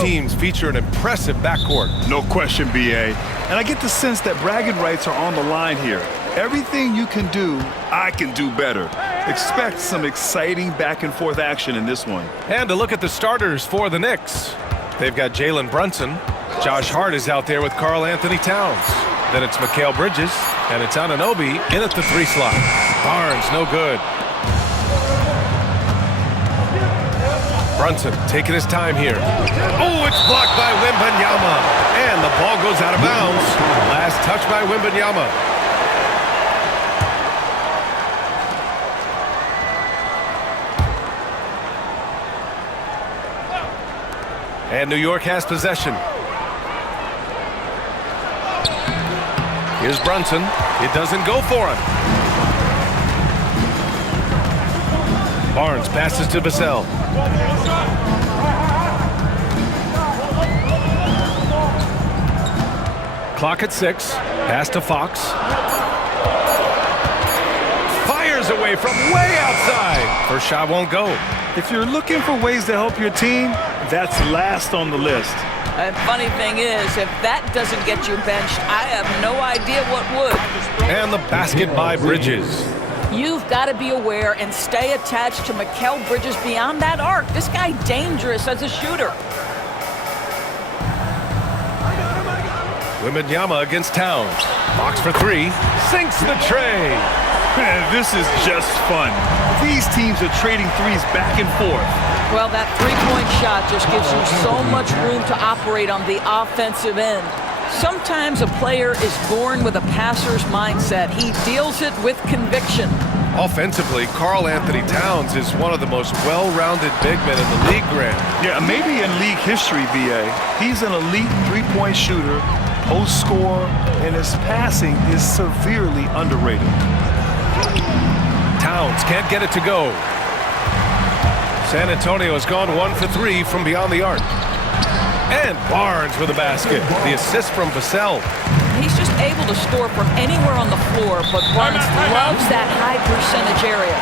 Teams feature an impressive backcourt. No question, BA. And I get the sense that bragging rights are on the line here. Everything you can do, I can do better. Expect some exciting back-and-forth action in this one. And to look at the starters for the Knicks. They've got Jalen Brunson. Josh Hart is out there with Karl Anthony Towns. Then it's Mikal Bridges, and it's Anunoby in at the 3 slot. Barnes, no good. Brunson taking his time here. Oh, it's blocked by Wembanyama. And the ball goes out of bounds. Last touch by Wembanyama. And New York has possession. Here's Brunson. It doesn't go for him. Barnes passes to Vassell. Clock at 6. Pass to Fox. Fires away from way outside. First shot won't go. If you're looking for ways to help your team, that's last on the list. And funny thing is, if that doesn't get you benched, I have no idea what would. And the basket by Bridges. You've got to be aware and stay attached to Mikal Bridges beyond that arc. This guy dangerous as a shooter. Wembanyama against Towns. Fox for 3. Sinks the tray. Man, this is just fun. These teams are trading threes back and forth. Well, that three-point shot just gives you so much room to operate on the offensive end. Sometimes a player is born with a passer's mindset. He deals it with conviction. Offensively, Karl Anthony Towns is one of the most well-rounded big men in the league, Grant. Yeah, maybe in league history, BA. He's an elite three-point shooter, post scorer, and his passing is severely underrated. Towns can't get it to go. San Antonio has gone 1 for 3 from beyond the arc. And Barnes with a basket. The assist from Vassell. He's just able to score from anywhere on the floor, but Barnes loves that high percentage area.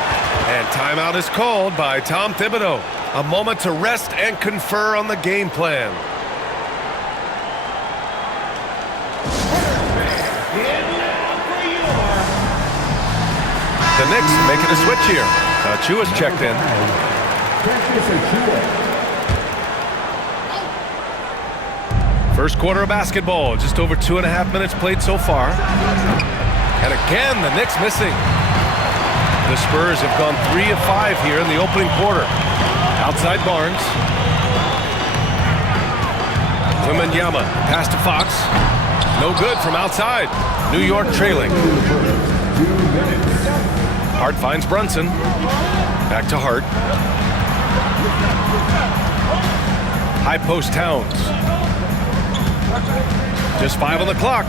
And timeout is called by Tom Thibodeau. A moment to rest and confer on the game plan. The Knicks making a switch here. Chua's checked in. First quarter of basketball, just over 2.5 minutes played so far. And again, the Knicks missing. The Spurs have gone 3 of 5 here in the opening quarter. Outside Barnes. Wembanyama, pass to Fox. No good from outside. New York trailing. Hart finds Brunson. Back to Hart. High post Towns. Just 5 on the clock.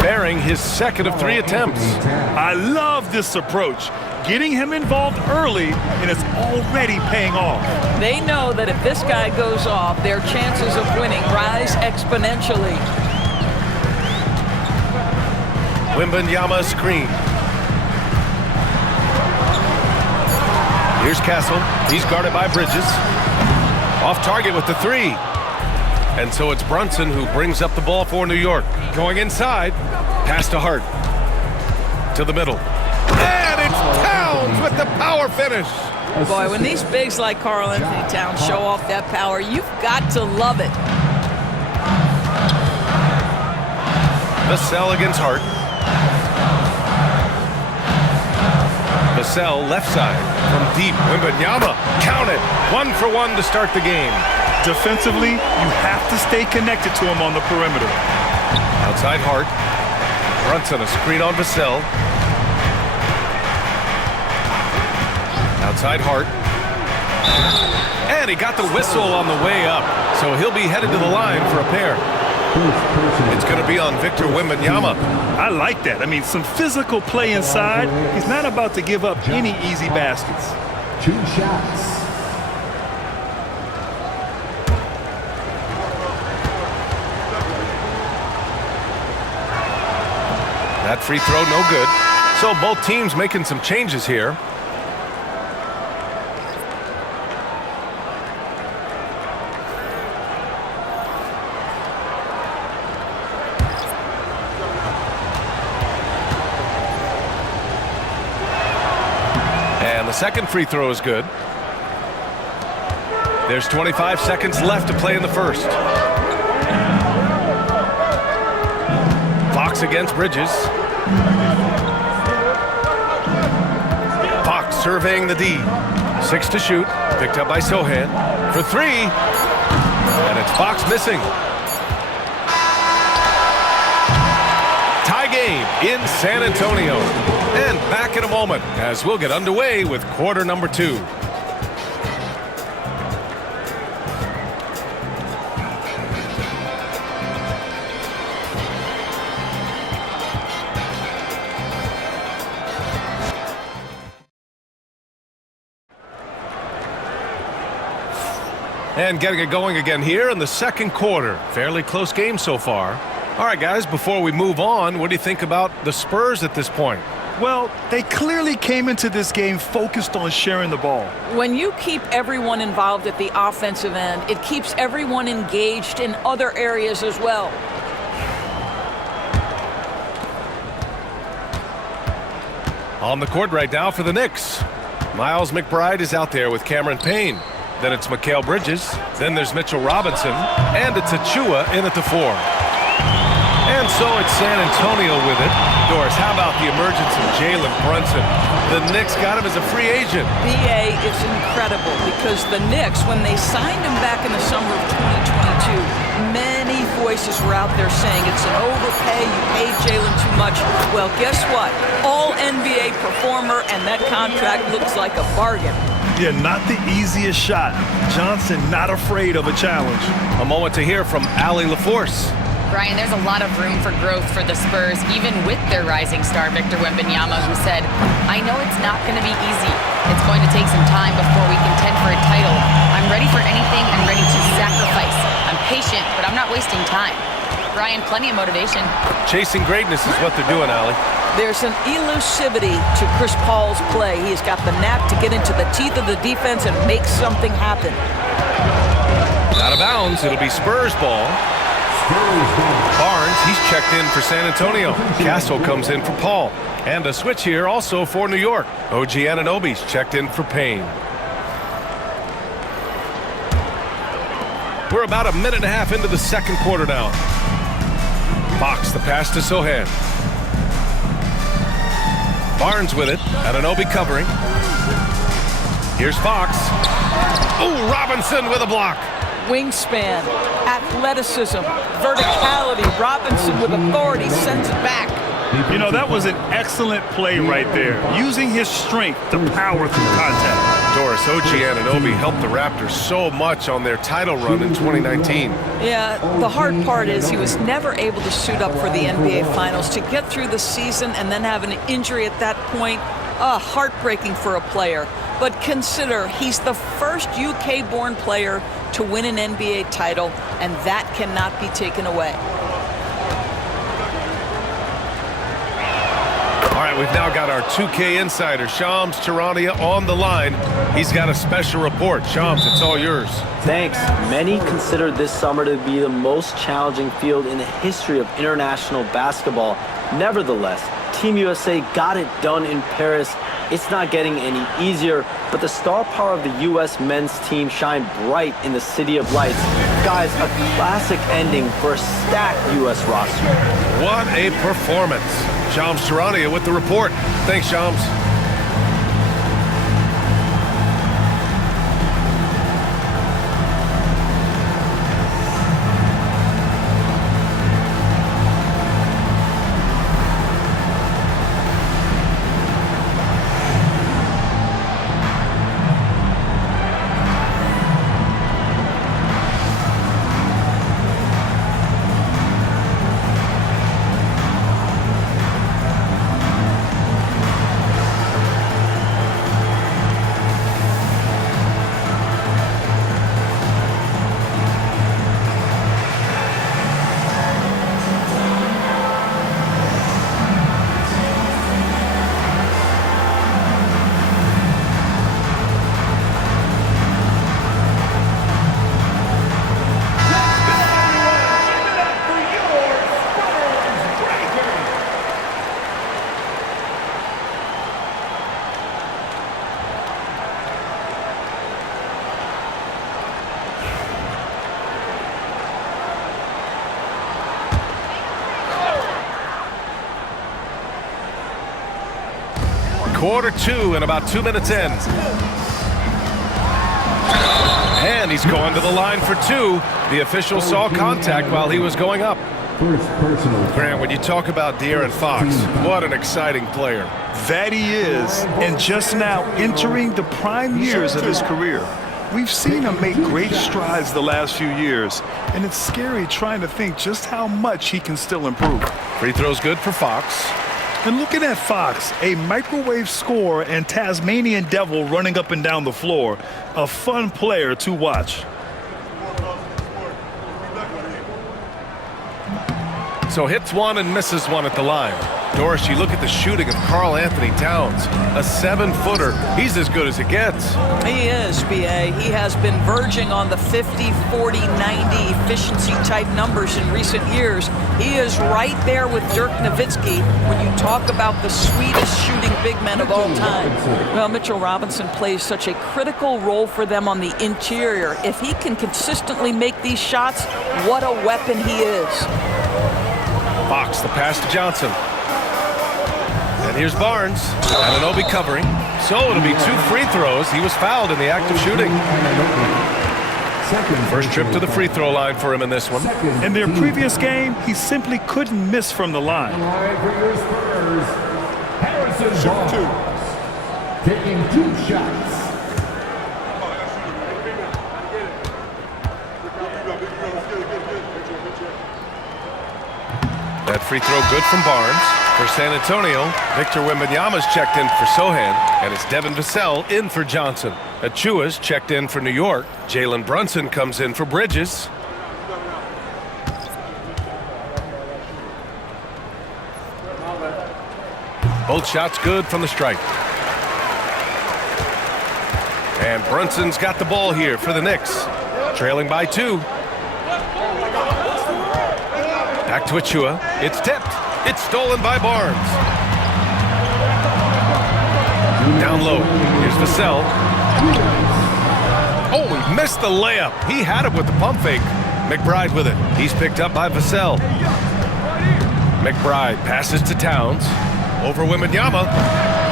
Bearing his second of 3 attempts. I love this approach. Getting him involved early, and it's already paying off. They know that if this guy goes off, their chances of winning rise exponentially. Wembanyama screen. Here's Castle. He's guarded by Bridges. Off target with the 3. And so it's Brunson who brings up the ball for New York. Going inside. Pass to Hart. To the middle. And it's Towns with the power finish. Boy, when these bigs like Karl Anthony Towns show off that power, you've got to love it. Vassell against Hart. Vassell left side from deep. Wembanyama, count it. 1 for 1 to start the game. Defensively, you have to stay connected to him on the perimeter. Outside Hart. Brunson, a screen on Vassell. Outside Hart. And he got the whistle on the way up. So he'll be headed to the line for a pair. It's going to be on Victor Wembanyama. I like that. I mean, some physical play inside. He's not about to give up any easy baskets. 2 shots. That free throw, no good. So both teams making some changes here. the second free throw is good. There's 25 seconds left to play in the first. Fox against Bridges. Fox surveying the D. 6 to shoot. Picked up by Sohan. For 3. And it's Fox missing. Tie game in San Antonio. And back in a moment as we'll get underway with quarter number 2. And getting it going again here in the second quarter. Fairly close game so far. All right, guys, before we move on, what do you think about the Spurs at this point? Well, they clearly came into this game focused on sharing the ball. When you keep everyone involved at the offensive end, it keeps everyone engaged in other areas as well. On the court right now for the Knicks. Miles McBride is out there with Cameron Payne. Then it's Mikal Bridges. Then there's Mitchell Robinson. And it's Achua in at the 4. And so it's San Antonio with it. Doris, how about the emergence of Jalen Brunson? The Knicks got him as a free agent. BA is incredible because the Knicks, when they signed him back in the summer of 2022, many voices were out there saying it's an overpay, you paid Jalen too much. Well, guess what? All NBA performer, and that contract looks like a bargain. Yeah, not the easiest shot. Johnson not afraid of a challenge. A moment to hear from Allie LaForce. Brian, there's a lot of room for growth for the Spurs, even with their rising star, Victor Wembanyama, who said, I know it's not going to be easy. It's going to take some time before we contend for a title. I'm ready for anything. I'm ready to sacrifice. I'm patient, but I'm not wasting time. Brian, plenty of motivation. Chasing greatness is what they're doing, Allie. There's an elusivity to Chris Paul's play. He's got the knack to get into the teeth of the defense and make something happen. Out of bounds. It'll be Spurs ball. Barnes, he's checked in for San Antonio. Castle comes in for Paul. And a switch here also for New York. OG Anunoby's checked in for Payne. We're about a minute and a half into the second quarter now. Fox, the pass to Sohan. Barnes with it. Anunoby covering. Here's Fox. Oh, Robinson with a block. Wingspan, athleticism, verticality. Robinson with authority sends it back. You know, that was an excellent play right there. Using his strength to power through contact. Doris, OG Anunoby helped the Raptors so much on their title run in 2019. Yeah, the hard part is he was never able to suit up for the NBA Finals. To get through the season and then have an injury at that point, heartbreaking for a player. But consider, he's the first UK-born player to win an NBA title, and that cannot be taken away. All right, we've now got our 2K insider, Shams Charania, on the line. He's got a special report. Shams, it's all yours. Thanks. Many consider this summer to be the most challenging field in the history of international basketball. Nevertheless, Team USA got it done in Paris. It's not getting any easier, but the star power of the U.S. men's team shined bright in the City of Lights. Guys, a classic ending for a stacked U.S. roster. What a performance. Shams Charania with the report. Thanks, Shams. Quarter 2 and about 2 minutes in. And he's going to the line for 2. The official saw contact while he was going up. First personal. Grant, when you talk about De'Aaron Fox, what an exciting player. That he is, and just now entering the prime years of his career. We've seen him make great strides the last few years, and it's scary trying to think just how much he can still improve. Free throw's good for Fox. And looking at Fox, a microwave scorer and Tasmanian devil running up and down the floor, a fun player to watch. So hits one and misses one at the line. Doris, you look at the shooting of Karl Anthony Towns, a 7-footer. He's as good as it gets. He is, B.A. He has been verging on the 50, 40, 90 efficiency type numbers in recent years. He is right there with Dirk Nowitzki when you talk about the sweetest shooting big men of all time. Well, Mitchell Robinson plays such a critical role for them on the interior. If he can consistently make these shots, what a weapon he is. Fox, the pass to Johnson. And here's Barnes. Anunoby covering. So it'll be 2 free throws. He was fouled in the act of shooting. First trip to the free throw line for him in this one. In their previous game, he simply couldn't miss from the line. Harrison Barnes taking 2 shots. That free throw good from Barnes. For San Antonio, Victor Wembanyama's checked in for Sohan, and it's Devin Vassell in for Johnson. Achua's checked in for New York. Jalen Brunson comes in for Bridges. Both shots good from the stripe. And Brunson's got the ball here for the Knicks. Trailing by 2. Back to Achua. It's tipped. It's stolen by Barnes. Down low. Here's Vassell. Oh, he missed the layup. He had it with the pump fake. McBride with it. He's picked up by Vassell. McBride passes to Towns. Over Wembanyama.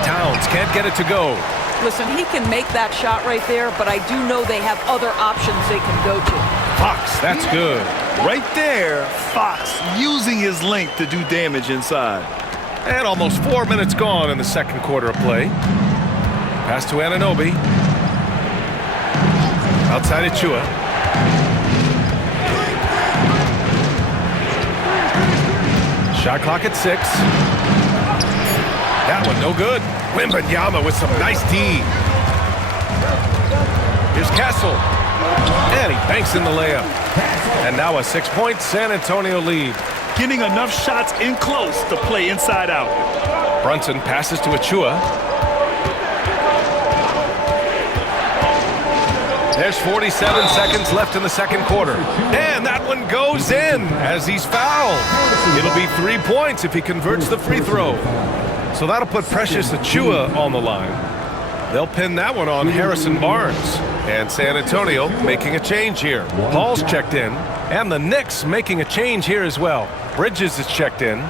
Towns can't get it to go. Listen, he can make that shot right there, but I do know they have other options they can go to. Fox, that's good. Right there, Fox using his length to do damage inside. And almost 4 minutes gone in the second quarter of play. Pass to Anunoby. Outside Achua. Shot clock at 6. That one no good. Wembanyama with some nice D. Here's Castle. And he banks in the layup. And now a 6-point San Antonio lead. Getting enough shots in close to play inside out. Brunson passes to Achua. There's 47 seconds left in the second quarter. And that one goes in as he's fouled. It'll be 3 points if he converts the free throw. So that'll put Precious Achua on the line. They'll pin that one on Harrison Barnes. And San Antonio making a change here. Paul's checked in. And the Knicks making a change here as well. Bridges is checked in.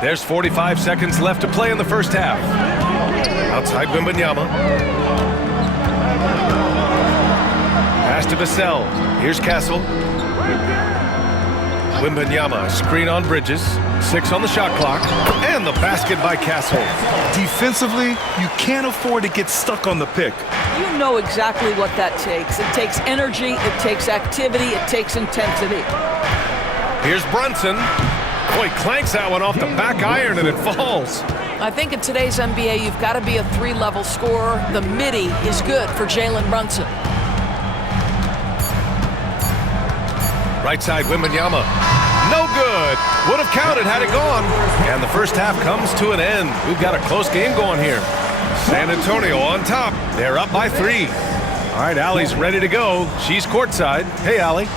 There's 45 seconds left to play in the first half. Outside Wembanyama. Pass to Vassell. Here's Castle. Wembanyama, screen on Bridges. 6 on the shot clock. And the basket by Castle. Defensively, you can't afford to get stuck on the pick. You know exactly what that takes. It takes energy, it takes activity, it takes intensity. Here's Brunson. Boy, clanks that one off the back iron and it falls. I think in today's NBA, you've got to be a 3-level scorer. The midi is good for Jalen Brunson. Right side, Wembanyama. No good. Would have counted had it gone. And the first half comes to an end. We've got a close game going here. San Antonio on top. They're up by 3. All right, Allie's ready to go. She's courtside. Hey, Allie.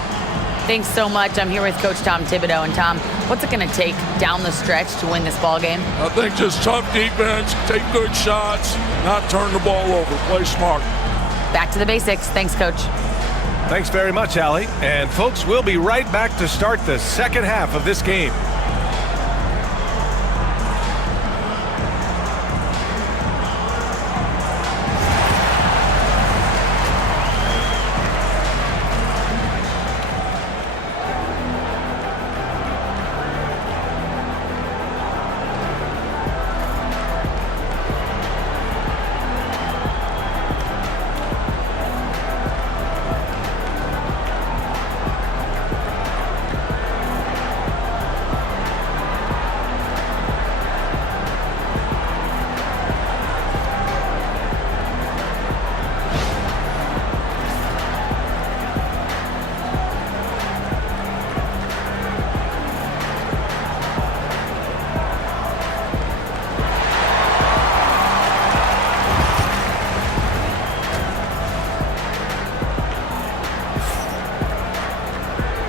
Thanks so much. I'm here with Coach Tom Thibodeau. And Tom, what's it going to take down the stretch to win this ball game? I think just tough defense, take good shots, not turn the ball over, play smart. Back to the basics. Thanks, Coach. Thanks very much, Allie. And folks, we'll be right back to start the second half of this game.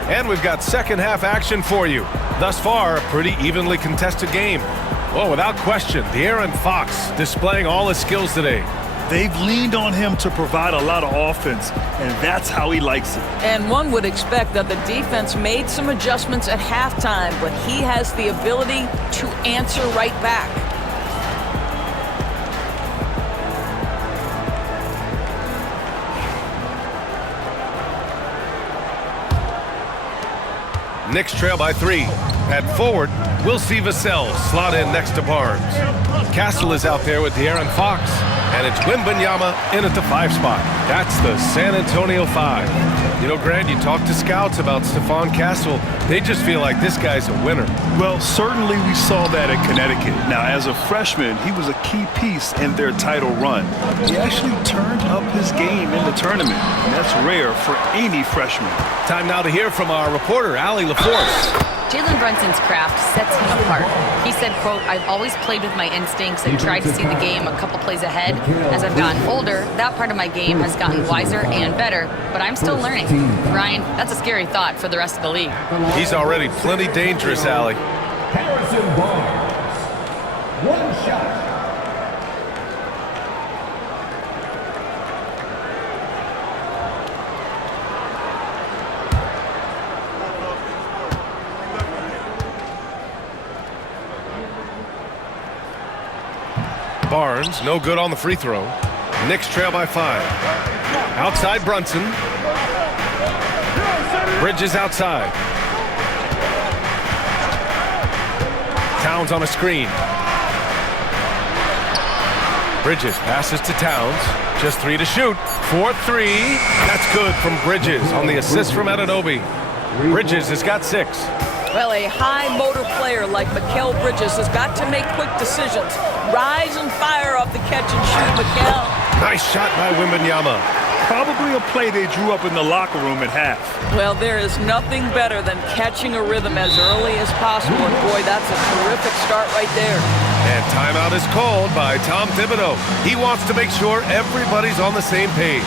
And we've got second half action for you. Thus far, a pretty evenly contested game. Well, without question, De'Aaron Fox displaying all his skills today. They've leaned on him to provide a lot of offense, and that's how he likes it. And one would expect that the defense made some adjustments at halftime, but he has the ability to answer right back. Knicks trail by 3. At forward, we'll see Vassell slot in next to Barnes. Castle is out there with De'Aaron Fox. And it's Wembanyama in at the 5 spot. That's the San Antonio 5. You know, Grant, you talk to scouts about Stephon Castle. They just feel like this guy's a winner. Well, certainly we saw that at Connecticut. Now, as a freshman, he was a key piece in their title run. He actually turned up his game in the tournament, and that's rare for any freshman. Time now to hear from our reporter, Allie LaForce. Jalen Brunson's craft sets him apart. He said, quote, "I've always played with my instincts and tried to see the game a couple plays ahead. As I've gotten older, that part of my game has gotten wiser and better, but I'm still learning." Ryan, that's a scary thought for the rest of the league. He's already plenty dangerous, Allie. Harrison Barnes. One shot. Barnes, no good on the free throw. Knicks trail by 5. Outside Brunson. Bridges outside. Towns on a screen. Bridges passes to Towns. Just 3 to shoot. 4-3. That's good from Bridges on the assist from Anunoby. Bridges has got 6. Well, a high motor player like Mikal Bridges has got to make quick decisions. Rise and fire off the catch and shoot, Mikal. Nice shot by Wembanyama. Probably a play they drew up in the locker room at half. Well, there is nothing better than catching a rhythm as early as possible. And boy, that's a terrific start right there. And timeout is called by Tom Thibodeau. He wants to make sure everybody's on the same page.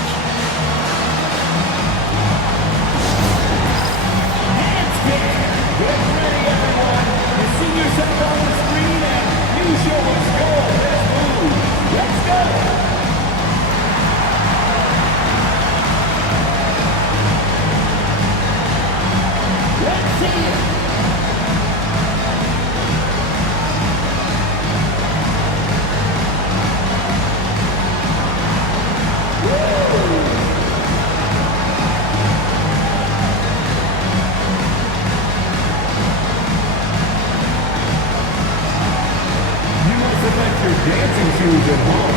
Dancing shoes at home.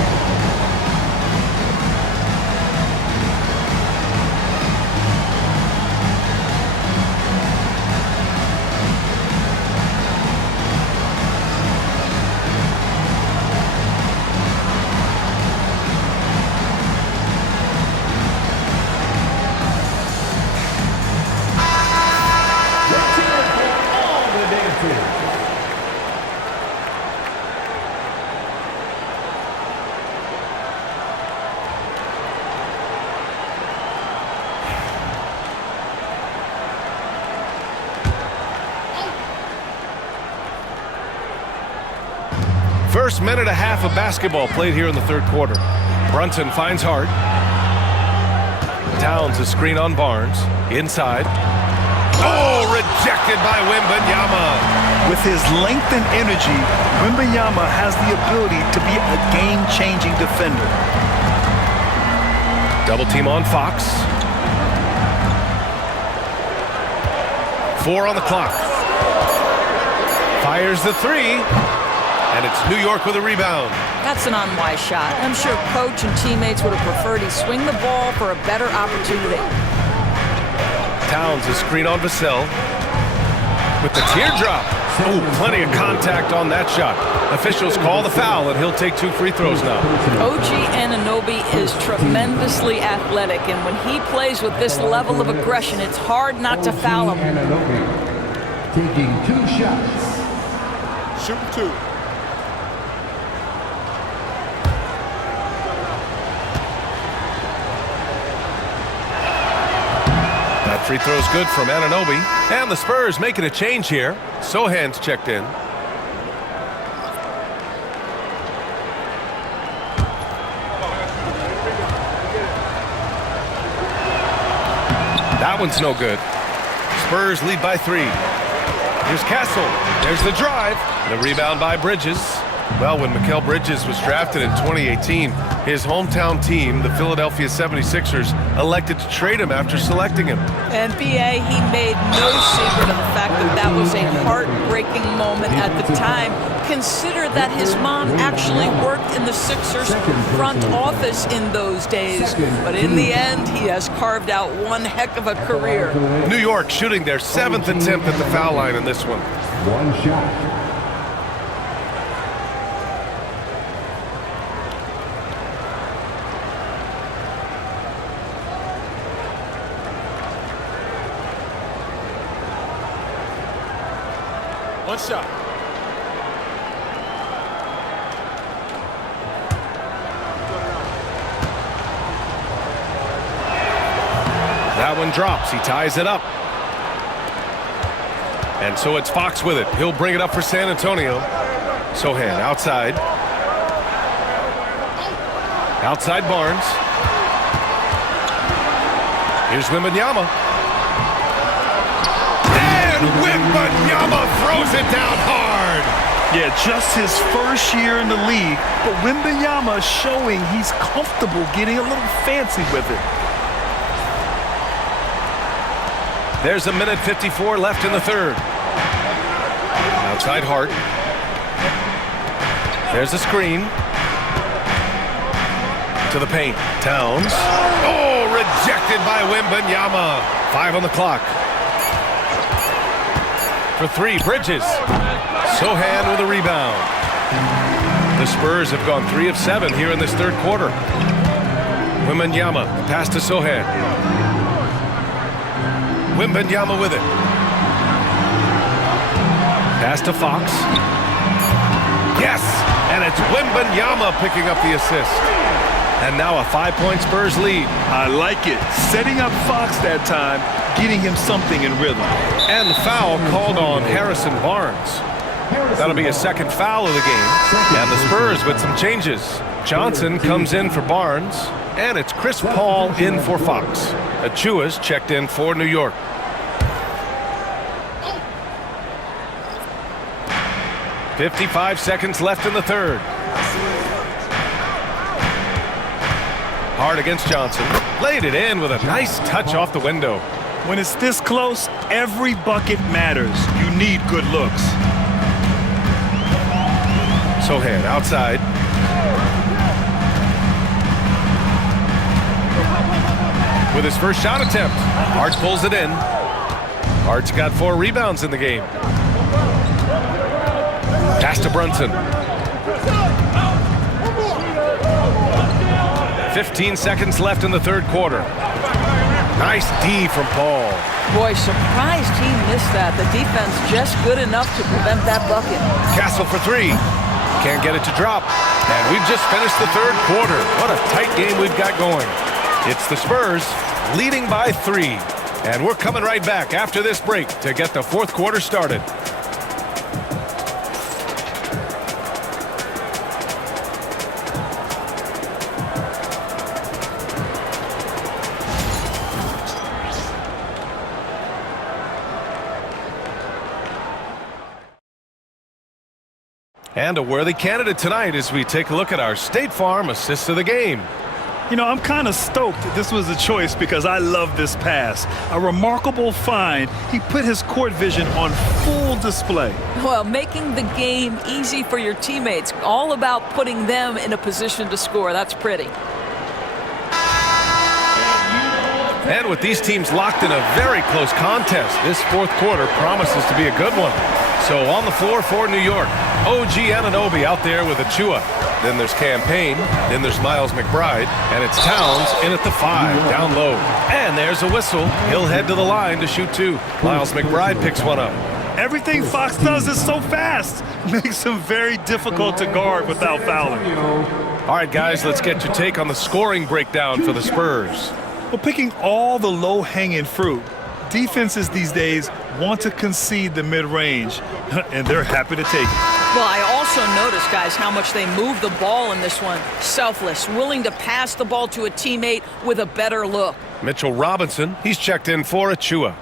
First minute and a half of basketball played here in the third quarter. Brunson finds Hart. Towns a screen on Barnes. Inside. Oh, rejected by Wembanyama. With his length and energy, Wembanyama has the ability to be a game-changing defender. Double team on Fox. 4 on the clock. Fires the three. And it's New York with a rebound. That's an unwise shot. I'm sure coach and teammates would have preferred he swing the ball for a better opportunity. Towns a screen on Vassell. With the teardrop. Oh, plenty of contact on that shot. Officials call the foul, and he'll take 2 free throws now. OG Anunoby is tremendously athletic, and when he plays with this level of aggression, it's hard not to foul him. Anunoby taking 2 shots. Shoot 2. That free throw's good from Anunoby. And the Spurs making a change here. Sohan's checked in. That one's no good. Spurs lead by 3. Here's Castle. There's the drive. The rebound by Bridges. Well, when Mikal Bridges was drafted in 2018, his hometown team, the Philadelphia 76ers, elected to trade him after selecting him. NBA, he made no secret of the fact that that was a heartbreaking moment at the time. Consider that his mom actually worked in the Sixers front office in those days. But in the end, he has carved out one heck of a career. New York shooting their 7th attempt at the foul line in this one. 1 shot. One shot. That one drops. He ties it up. And so it's Fox with it. He'll bring it up for San Antonio. Sohan outside. Outside Barnes. Here's Wembanyama. And Wembanyama throws it down hard. Yeah, just his first year in the league, but Wembanyama showing he's comfortable getting a little fancy with it. There's a minute 54 left in the third. Outside Hart. There's the screen. To the paint. Towns. Oh, rejected by Wembanyama. 5 on the clock. For 3, Bridges. Sohan with a rebound. The Spurs have gone 3 of 7 here in this third quarter. Wembanyama, pass to Sohan. Wembanyama with it. Pass to Fox. Yes! And it's Wembanyama picking up the assist. And now a 5-point Spurs lead. I like it. Setting up Fox that time, getting him something in rhythm. And the foul called on Harrison Barnes. That'll be a second foul of the game. And the Spurs with some changes. Johnson comes in for Barnes. And it's Chris Paul in for Fox. Achua's checked in for New York. .55 seconds left in the third. Hard against Johnson. Laid it in with a nice touch off the window. When it's this close, every bucket matters. You need good looks. Sohan outside. With his first shot attempt, Hart pulls it in. Hart's got 4 rebounds in the game. Pass to Brunson. 15 seconds left in the third quarter. Nice D from Paul. Boy, surprised he missed that. The defense just good enough to prevent that bucket. Castle for 3. Can't get it to drop. And we've just finished the third quarter. What a tight game we've got going. It's the Spurs leading by 3. And we're coming right back after this break to get the fourth quarter started. And a worthy candidate tonight as we take a look at our State Farm Assist of the Game. You know, I'm kind of stoked that this was a choice because I love this pass. A remarkable find. He put his court vision on full display. Well, making the game easy for your teammates. All about putting them in a position to score. That's pretty. And with these teams locked in a very close contest, this fourth quarter promises to be a good one. So on the floor for New York, OG Anunoby out there with Achua. Then there's Campaign, then there's Miles McBride, and it's Towns in at the 5, down low. And there's a whistle. He'll head to the line to shoot 2. Miles McBride picks one up. Everything Fox does is so fast. Makes him very difficult to guard without fouling. All right, guys, let's get your take on the scoring breakdown for the Spurs. Well, picking all the low-hanging fruit, defenses these days want to concede the mid-range, and they're happy to take it. Well, I also noticed, guys, how much they move the ball in this one. Selfless, willing to pass the ball to a teammate with a better look. Mitchell Robinson, he's checked in for Achua.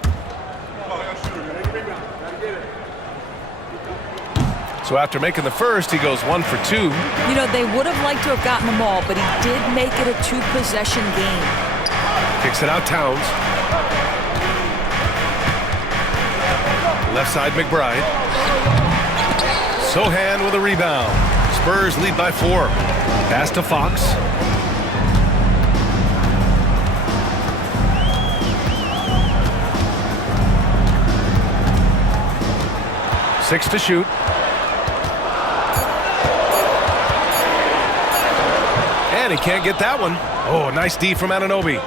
So after making the first, he goes 1 for 2. You know, they would have liked to have gotten them all, but he did make it a 2-possession game. Kicks it out, Towns. Left side, McBride. Sohan with a rebound. Spurs lead by 4. Pass to Fox. Six to shoot. And he can't get that one. Oh, nice D from Anunoby.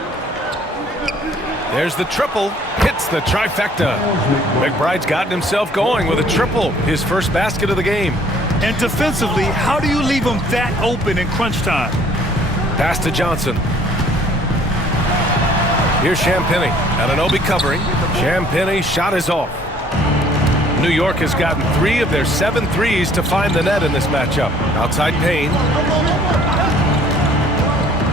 There's the triple. Hits the trifecta. McBride's gotten himself going with a triple. His first basket of the game. And defensively, how do you leave him that open in crunch time? Pass to Johnson. Here's Champagnie. Anunoby covering. Champagnie shot is off. New York has gotten 3 of their 7 threes to find the net in this matchup. Outside Payne.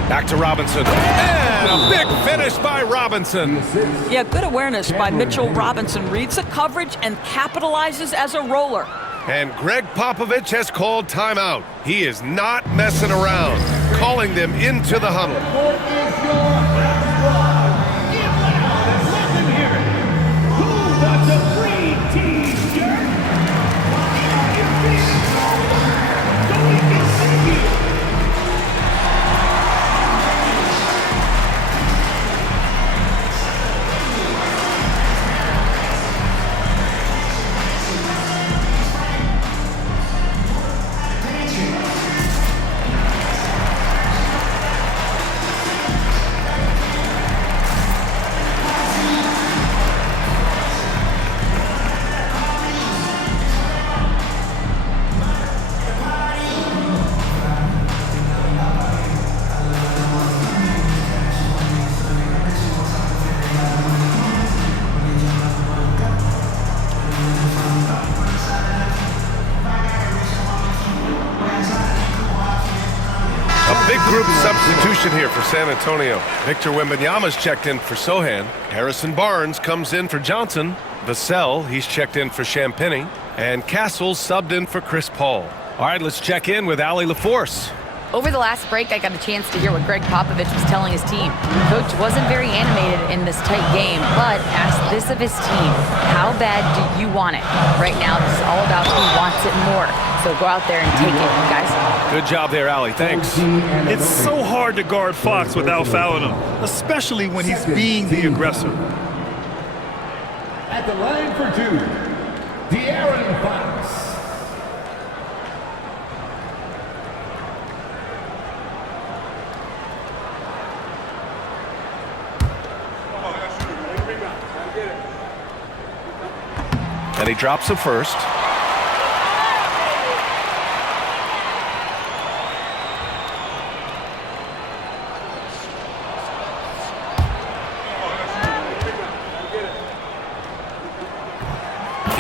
Back to Robinson. And a big finish by Robinson. Yeah, good awareness by Mitchell Robinson. Reads the coverage and capitalizes as a roller. And Greg Popovich has called timeout. He is not messing around. Calling them into the huddle. Group substitution here for San Antonio. Victor Wembanyama's checked in for Sohan. Harrison Barnes comes in for Johnson. Vassell, he's checked in for Champagnie. And Castle's subbed in for Chris Paul. All right, let's check in with Allie LaForce. Over the last break, I got a chance to hear what Greg Popovich was telling his team. Coach wasn't very animated in this tight game, but asked this of his team: how bad do you want it? Right now, this is all about who wants it more. So go out there and take it, guys. Good job there, Allie. Thanks. It's so hard to guard Fox without fouling him, especially when he's being the aggressor. At the line for 2, De'Aaron Fox. And he drops the first.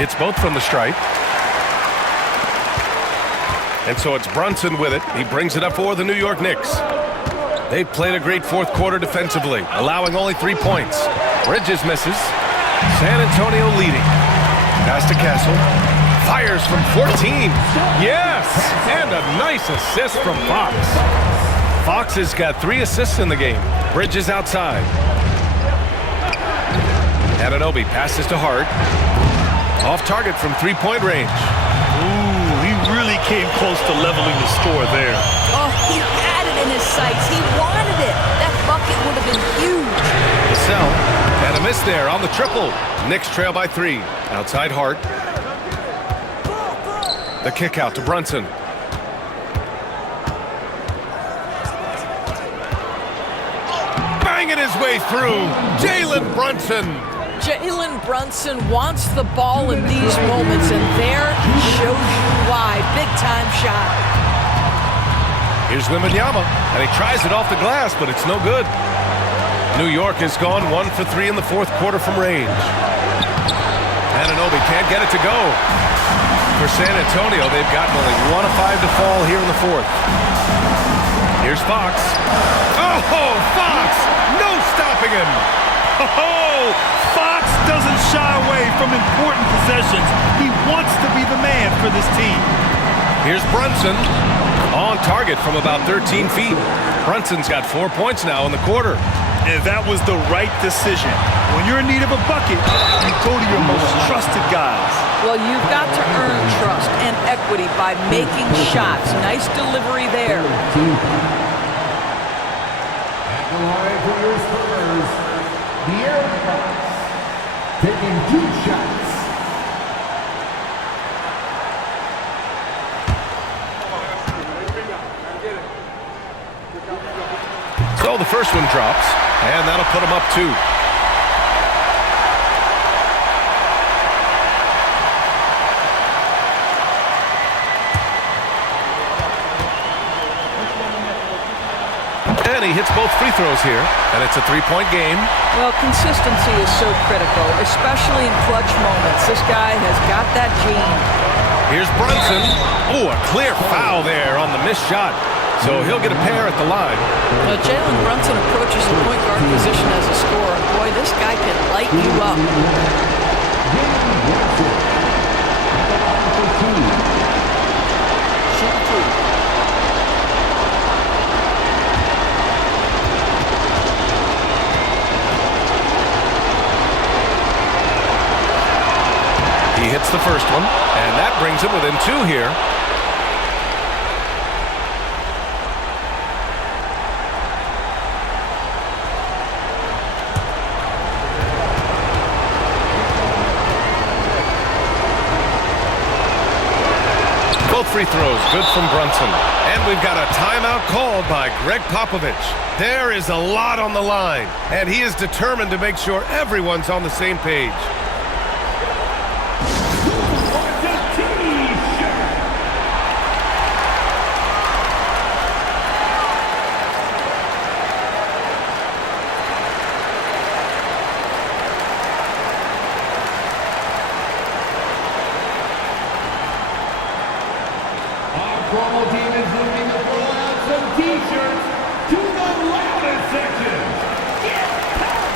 It's both from the stripe. And so it's Brunson with it. He brings it up for the New York Knicks. They've played a great fourth quarter defensively, allowing only 3 points. Bridges misses. San Antonio leading. Pass to Castle. Fires from 14. Yes! And a nice assist from Fox. Fox has got 3 assists in the game. Bridges outside. Anunoby passes to Hart. Off target from 3-point range. Ooh, he really came close to leveling the score there. Oh, he had it in his sights. He wanted it. That bucket would have been huge. Vassell, and a miss there on the triple. Knicks trail by 3. Outside Hart. The kick out to Brunson. Banging his way through. Jalen Brunson. Jalen Brunson wants the ball in these moments, and there he shows you why. Big-time shot. Here's Wembanyama, and he tries it off the glass, but it's no good. New York has gone 1 for 3 in the 4th quarter from range. Anunoby can't get it to go. For San Antonio, they've gotten only 1 of 5 to fall here in the 4th. Here's Fox. Oh, Fox! No stopping him! Oh, Fox doesn't shy away from important possessions. He wants to be the man for this team. Here's Brunson. On target from about 13 feet. Brunson's got 4 points now in the quarter. And that was the right decision. When you're in need of a bucket, you go to your most trusted guys. Well, you've got to earn trust and equity by making shots. Nice delivery there. At the line for your Spurs, the Aaron Fox taking 2 shots. So the first one drops, and that'll put him up 2. And he hits both free throws here, and it's a 3-point game. Well, consistency is so critical, especially in clutch moments. This guy has got that gene. Here's Brunson. Oh, a clear foul there on the missed shot. So he'll get a pair at the line. Jalen Brunson approaches the point guard position as a scorer. Boy, this guy can light you up. He hits the first one, and that brings him within 2 here. Both free throws good from Brunson. And we've got a timeout called by Greg Popovich. There is a lot on the line, and he is determined to make sure everyone's on the same page. Promo team is looking to throw out some t-shirts to the loudest section. Get packed!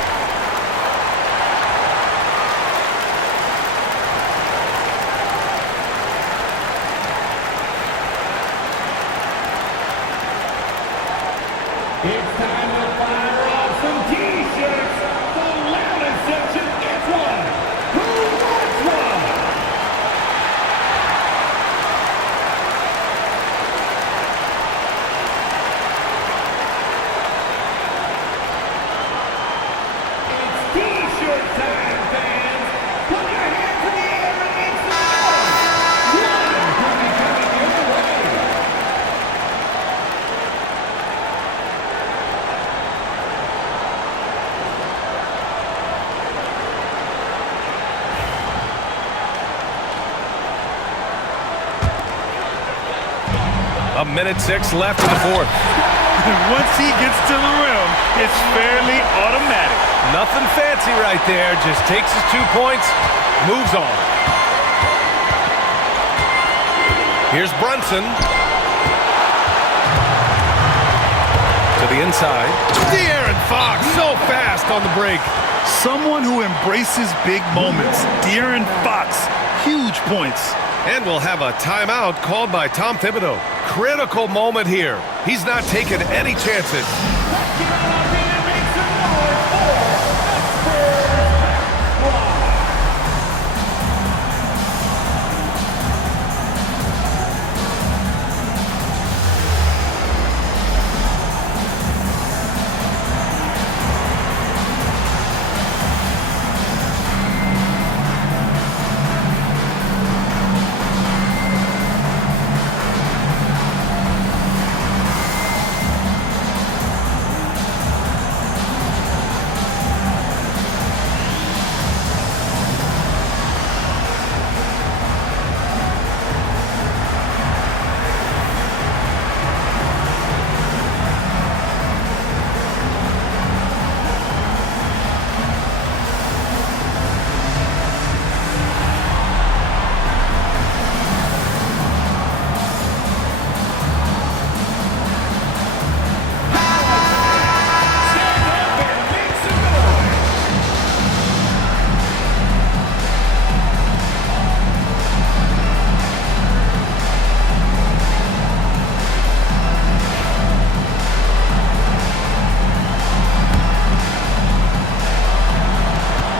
It's time to fire off some t-shirts. The loudest section gets one. Who wants one? T-shirt time, fans! Put your hands in the air and make some noise! One could be coming your way! A minute 6 left in the 4th. Once he gets to the rim, it's fairly automatic. Nothing fancy right there. Just takes his 2 points, moves on. Here's Brunson. To the inside. De'Aaron Fox, so fast on the break. Someone who embraces big moments. De'Aaron Fox, huge points. And we'll have a timeout called by Tom Thibodeau. Critical moment here. He's not taking any chances.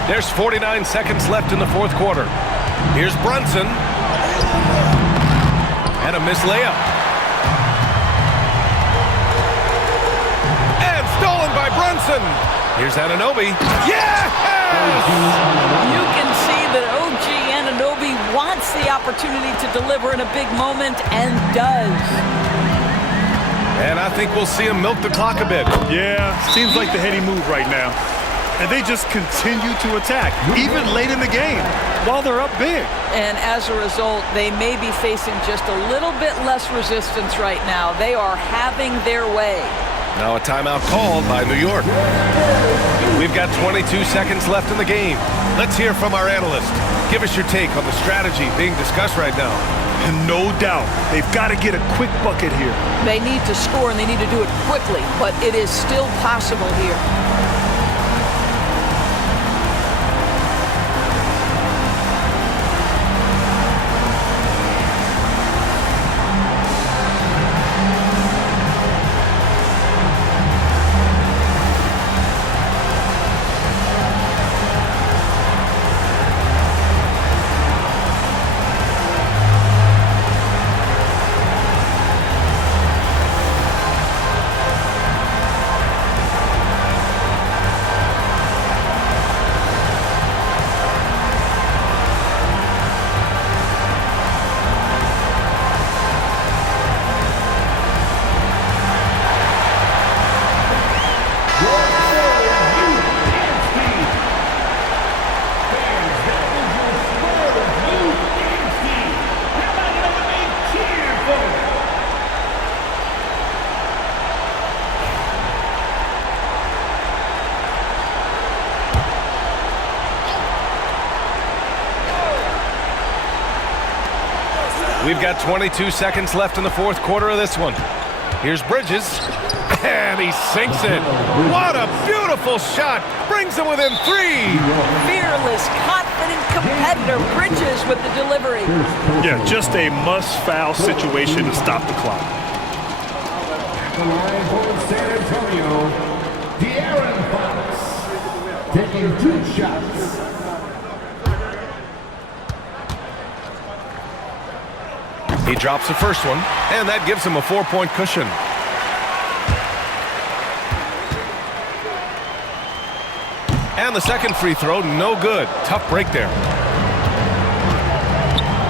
There's 49 seconds left in the fourth quarter. Here's Brunson. And a missed layup. And stolen by Brunson. Here's Anunoby. Yes! You can see that OG Anunoby wants the opportunity to deliver in a big moment and does. And I think we'll see him milk the clock a bit. Yeah, seems like the heady move right now. And they just continue to attack, even late in the game, while they're up big. And as a result, they may be facing just a little bit less resistance right now. They are having their way. Now a timeout called by New York. We've got 22 seconds left in the game. Let's hear from our analyst. Give us your take on the strategy being discussed right now. And no doubt, they've got to get a quick bucket here. They need to score, and they need to do it quickly, but it is still possible here. We've got 22 seconds left in the fourth quarter of this one. Here's Bridges, and he sinks it. What a beautiful shot. Brings him within 3. Fearless, confident competitor. Bridges with the delivery. Yeah, just a must-foul situation to stop the clock. The line for San Antonio, De'Aaron Fox, taking 2 shots. He drops the first one, and that gives him a 4-point cushion. And the second free throw, no good. Tough break there.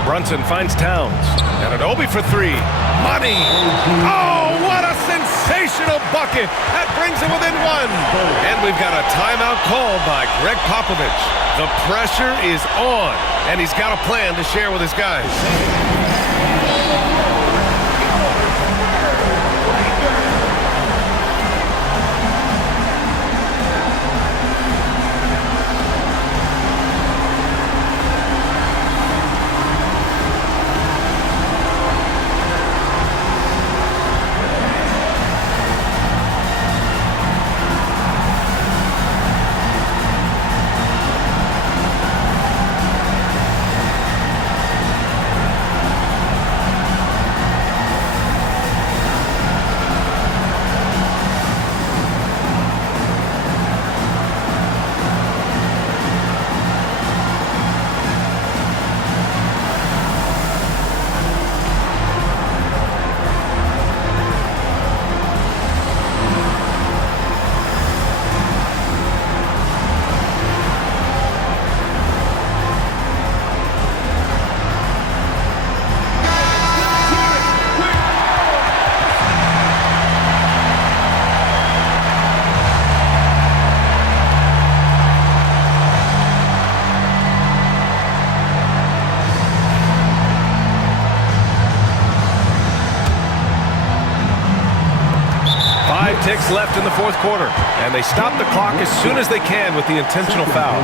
Brunson finds Towns. Anunoby for 3. Money! Oh, what a sensational bucket! That brings him within 1. And we've got a timeout called by Greg Popovich. The pressure is on, and he's got a plan to share with his guys. 2:06 left in the fourth quarter, and they stop the clock as soon as they can with the intentional foul.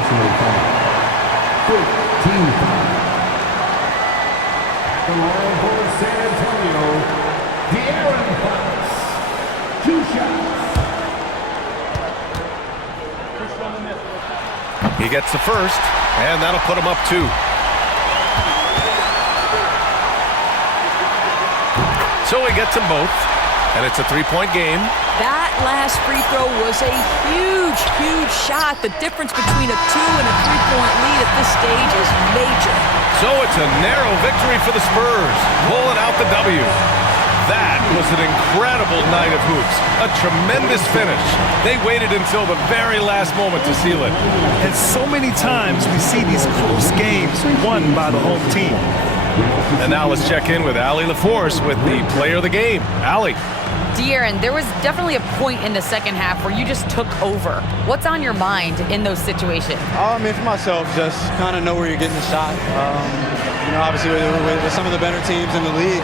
15 foul. The line for San Antonio, De'Aaron Fox. 2 shots. He gets the first, and that'll put him up 2. So he gets them both, and it's a 3-point game. That last free throw was a huge, huge shot. The difference between a 2 and a 3-point lead at this stage is major. So it's a narrow victory for the Spurs, pulling out the W. That was an incredible night of hoops. A tremendous finish. They waited until the very last moment to seal it. And so many times we see these close games won by the home team. And now let's check in with Allie LaForce with the player of the game. Allie. De'Aaron, there was definitely a point in the second half where you just took over. What's on your mind in those situations? I mean, for myself, just kind of know where you're getting the shot. Obviously with some of the better teams in the league,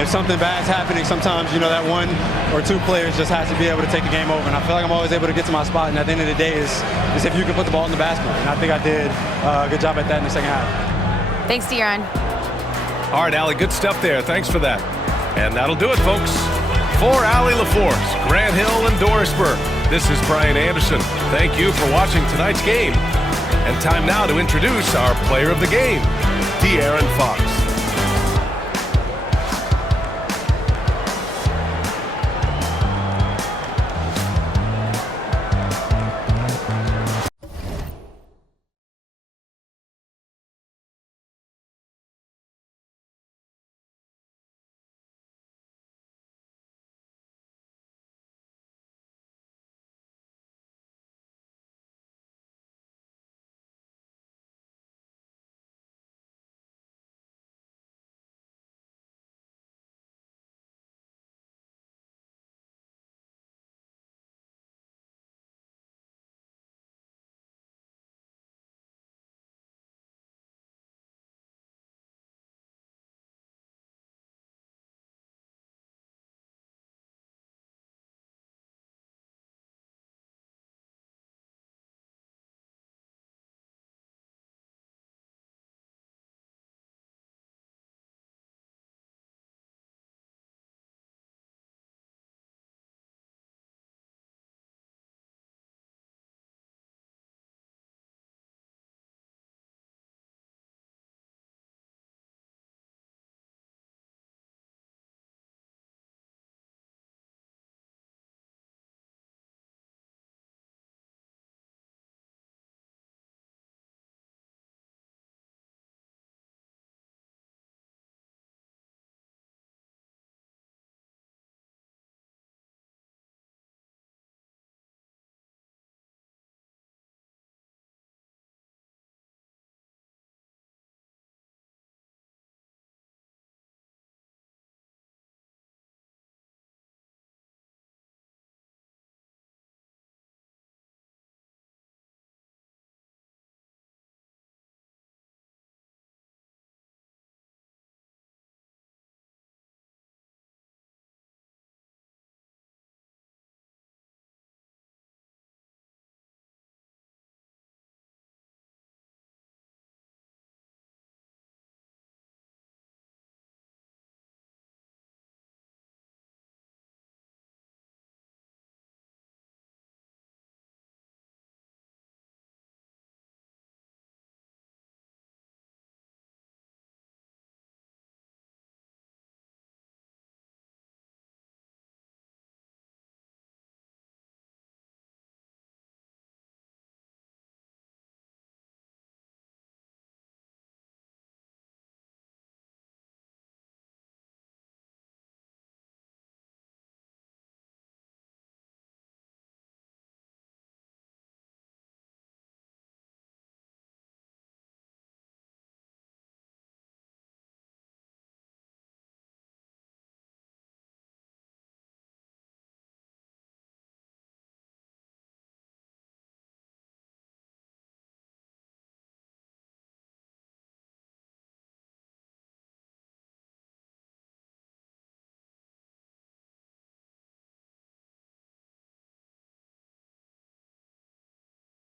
if something bad's happening, sometimes, that 1 or 2 players just has to be able to take the game over. And I feel like I'm always able to get to my spot. And at the end of the day is if you can put the ball in the basket. And I think I did a good job at that in the second half. Thanks, De'Aaron. All right, Allie, good stuff there. Thanks for that. And that'll do it, folks. For Allie LaForce, Grant Hill, and Dorisburg, this is Brian Anderson. Thank you for watching tonight's game. And time now to introduce our player of the game, De'Aaron Fox.